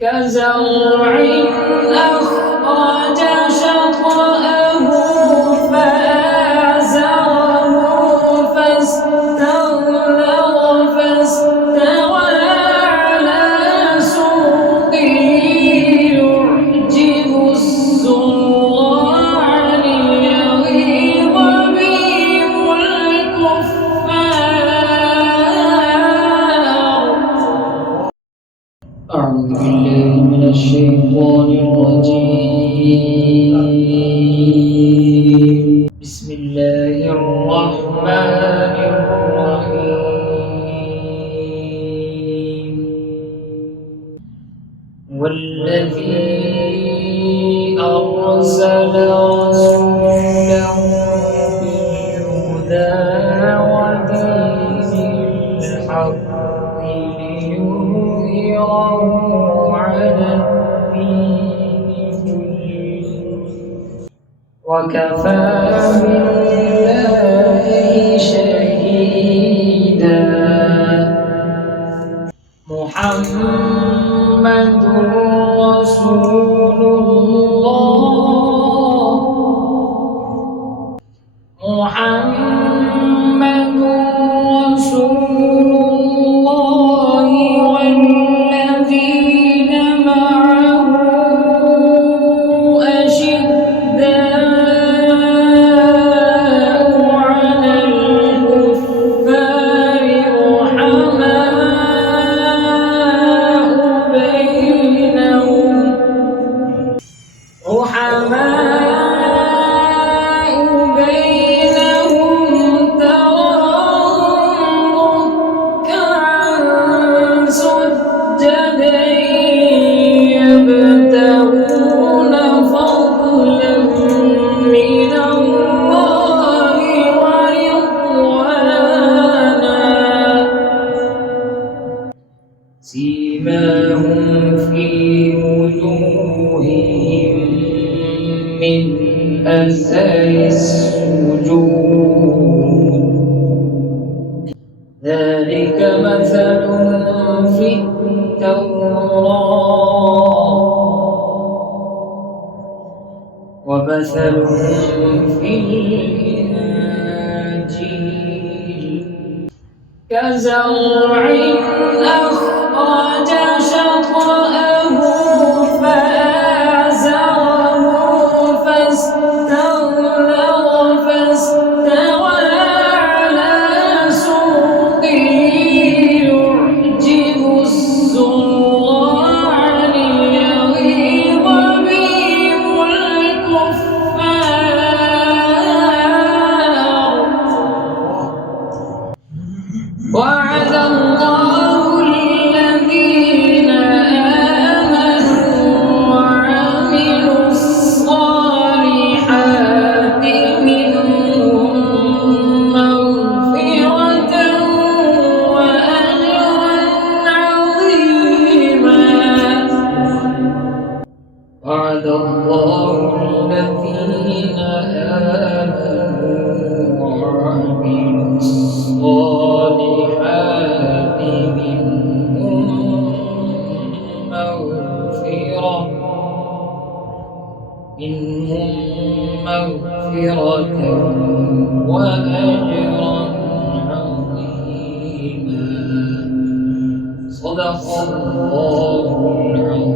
كزرع أخرج شطأه فآزره فاستغلظ فاستوى على سوقه يعجب الزراع ليغيظ بهم الكفار. أعوذ بالله من الشيطان الرجيم. بسم الله الرحمن الرحيم. والذي أرسل رسوله بالهدى ودين الحق ليظهره على الدين كله وكفى بالله شهيدا. محمد رسول الله. محمد رسول الله والذين معه أشداء على الكفار رحماء بينهم تراهم ركعا سجدا يبتغون فضلا من الله ورضوانا سيماهم في وجوههم من أثر السجود ذلك مثلهم في التوراة ومثلهم في الإنجيل كزرع أخرج شطأه فآزره فاستغلظ فاستوى على سوقه يعجب الزراع ليغيظ بهم الكفار. وعد الله الذين آمنوا وعملوا الصالحات منهم مغفرة وأجرا عظيما. وعد الله الذين آمنوا وعملوا الصالحات منهم مغفرة وأجرا عظيما. صدق الله العظيم.